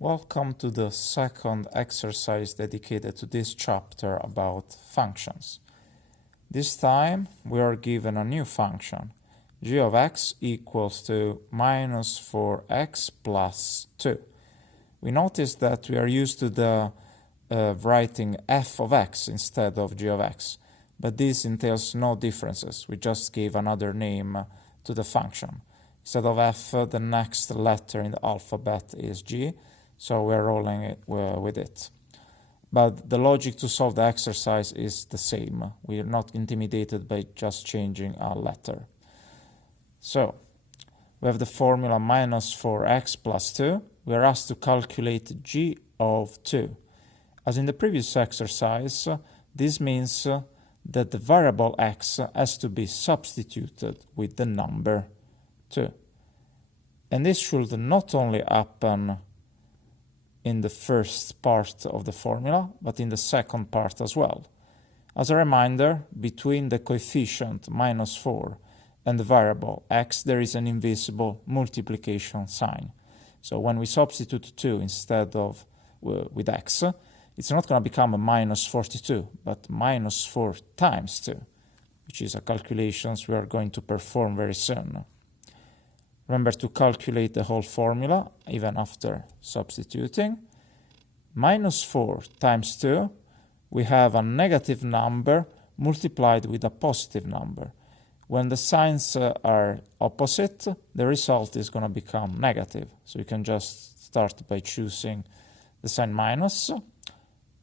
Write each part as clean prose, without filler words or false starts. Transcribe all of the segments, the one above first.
Welcome to the second exercise dedicated to this chapter about functions. This time we are given a new function, g of x equals to minus 4x plus 2. We notice that we are used to the writing f of x instead of g of x, but this entails no differences. We just gave another name to the function. Instead of f, the next letter in the alphabet is g, so we're rolling it with it. But the logic to solve the exercise is the same. We are not intimidated by just changing a letter. So, we have the formula minus 4x plus 2. We are asked to calculate g of 2. As in the previous exercise, this means that the variable x has to be substituted with the number 2. And this should not only happen in the first part of the formula, but in the second part as well. As a reminder, between the coefficient minus 4 and the variable x, there is an invisible multiplication sign. So when we substitute 2 instead of with x, it's not going to become a minus 42, but minus 4 times 2, which is a calculation we are going to perform very soon. Remember to calculate the whole formula, even after substituting. Minus 4 times 2, we have a negative number multiplied with a positive number. When the signs are opposite, the result is going to become negative. So you can just start by choosing the sign minus.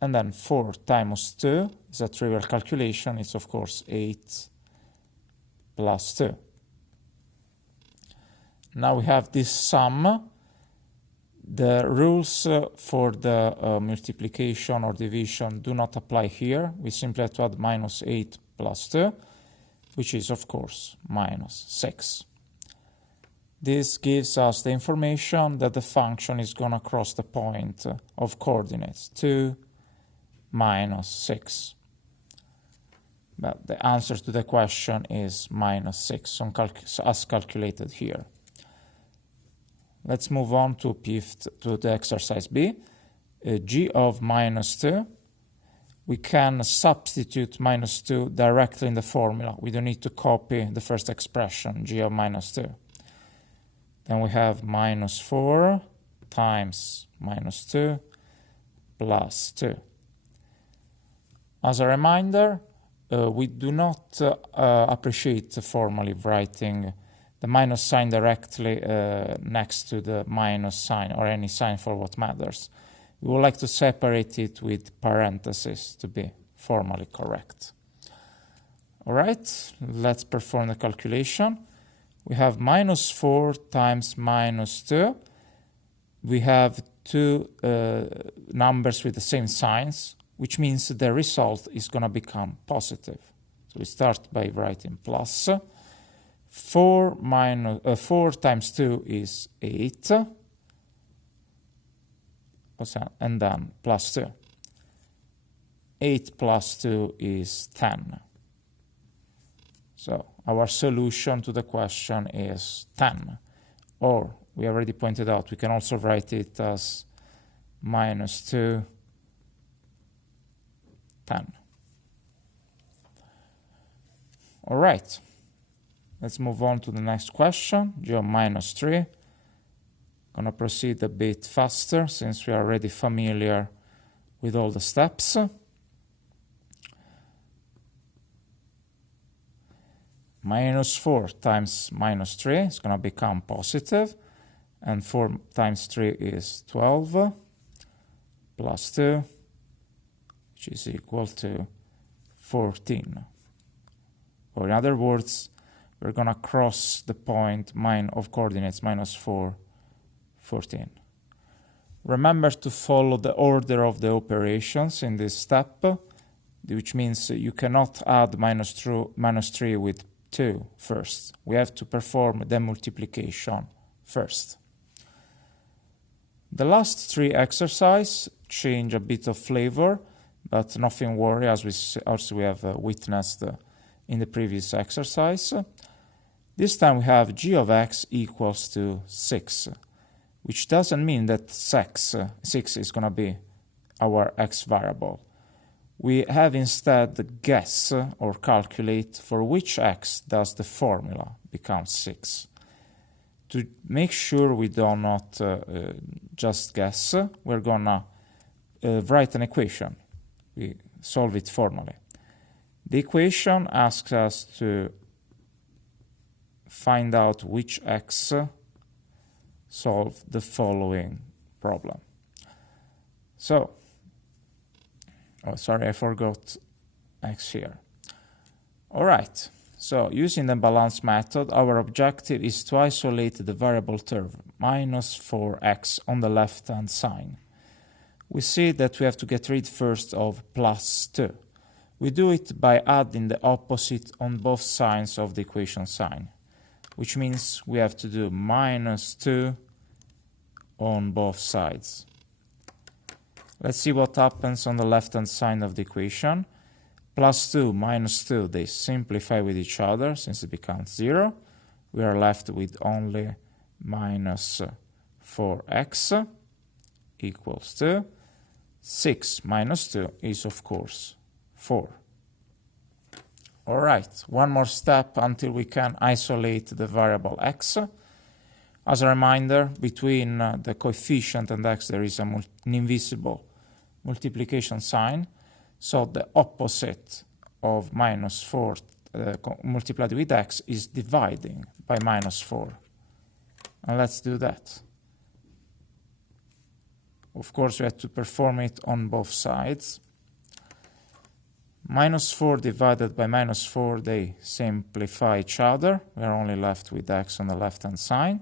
And then 4 times 2 is a trivial calculation. It's, of course, 8 plus 2. Now we have this sum. The rules for the multiplication or division do not apply here. We simply have to add minus 8 plus 2, which is, of course, minus 6. This gives us the information that the function is going to cross the point of coordinates 2 minus 6. But the answer to the question is minus 6, as calculated here. Let's move on to the exercise B. G of minus 2. We can substitute minus 2 directly in the formula. We don't need to copy the first expression, g of minus 2. Then we have minus 4 times minus 2 plus 2. As a reminder, we do not appreciate formally writing the minus sign directly next to the minus sign, or any sign for what matters. We would like to separate it with parentheses to be formally correct. All right, let's perform the calculation. We have minus 4 times minus 2. We have two numbers with the same signs, which means the result is going to become positive. So we start by writing plus. 4 times 2 is 8, and then plus 2. 8 plus 2 is 10. So our solution to the question is 10. Or, we already pointed out, we can also write it as minus 2, 10. All right. Let's move on to the next question, g of minus 3. Going to proceed a bit faster since we are already familiar with all the steps. Minus 4 times minus 3 is going to become positive, and 4 times 3 is 12, plus 2, which is equal to 14. Or in other words, we're going to cross the point of coordinates minus 4, 14. Remember to follow the order of the operations in this step, which means you cannot add minus 3 with 2 first. We have to perform the multiplication first. The last three exercises change a bit of flavor, but nothing worry, as we have witnessed in the previous exercise. This time we have g of x equals to 6. which doesn't mean that 6 is going to be our x variable. We have instead guess or calculate for which x does the formula become 6. To make sure we do not just guess, we're going to write an equation. We solve it formally. The equation asks us to find out which x solve the following problem. So, oh, sorry, I forgot x here. All right, so using the balance method, our objective is to isolate the variable term minus 4x on the left-hand side. We see that we have to get rid first of plus 2. We do it by adding the opposite on both sides of the equation sign, which means we have to do minus 2 on both sides. Let's see what happens on the left-hand side of the equation. Plus 2 minus 2, they simplify with each other since it becomes 0. We are left with only minus 4x equals 2. 6 minus 2 is, of course, 4. All right, one more step until we can isolate the variable x. As a reminder, between the coefficient and x there is an invisible multiplication sign. So the opposite of minus 4 multiplied with x is dividing by minus 4. And let's do that. Of course, we have to perform it on both sides. Minus 4 divided by minus 4, they simplify each other. We are only left with x on the left-hand side.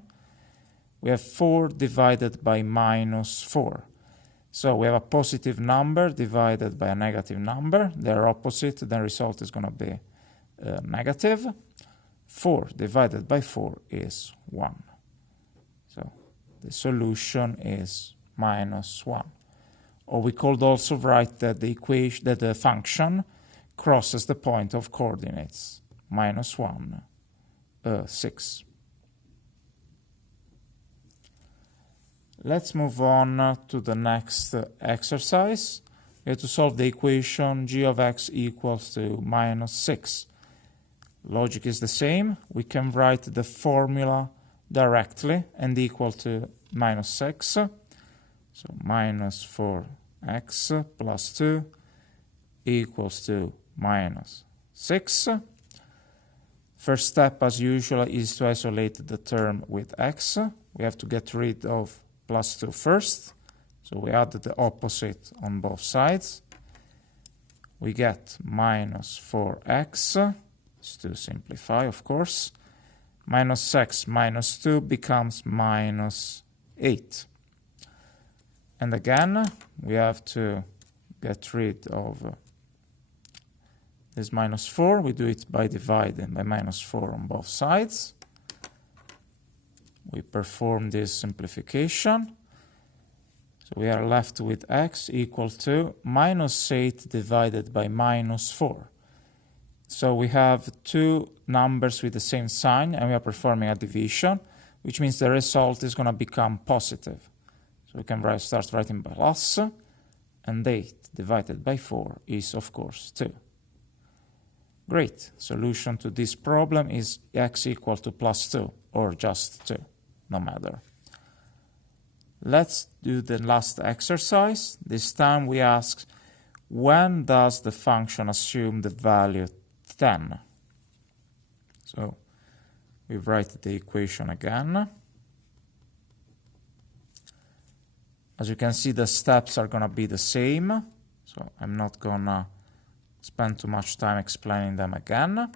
We have 4 divided by minus 4. So we have a positive number divided by a negative number. They're opposite. The result is going to be negative. 4 divided by 4 is 1. So the solution is minus 1. Or we could also write that the equation, that the function crosses the point of coordinates minus 1, 6. Let's move on to the next exercise. We have to solve the equation g of x equals to minus 6. Logic is the same. We can write the formula directly and equal to minus 6. So minus 4x plus 2 equals to minus 6. First step, as usual, is to isolate the term with x. We have to get rid of plus 2 first. So we add the opposite on both sides. We get minus 4x. It's to simplify, of course. Minus x minus 2 becomes minus 8. And again, we have to get rid of this minus 4. We do it by dividing by minus 4 on both sides. We perform this simplification. So we are left with x equal to minus 8 divided by minus 4. So we have two numbers with the same sign, and we are performing a division, which means the result is going to become positive. So we can start writing plus, and 8 divided by 4 is, of course, 2. Great. Solution to this problem is x equal to plus 2, or just 2, no matter. Let's do the last exercise. This time we ask, when does the function assume the value 10? So we write the equation again. As you can see, the steps are going to be the same, so I'm not going to spend too much time explaining them again.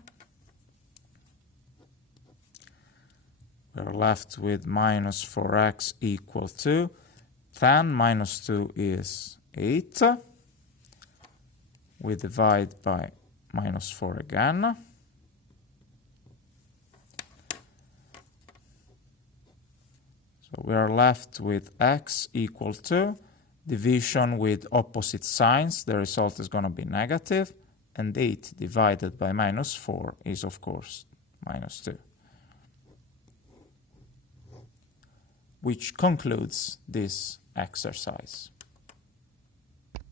We're left with minus 4x equal to 10 minus 2 is 8. We divide by minus 4 again. So we are left with x equal to division with opposite signs. The result is going to be negative, and 8 divided by minus 4 is, of course, minus 2. which concludes this exercise.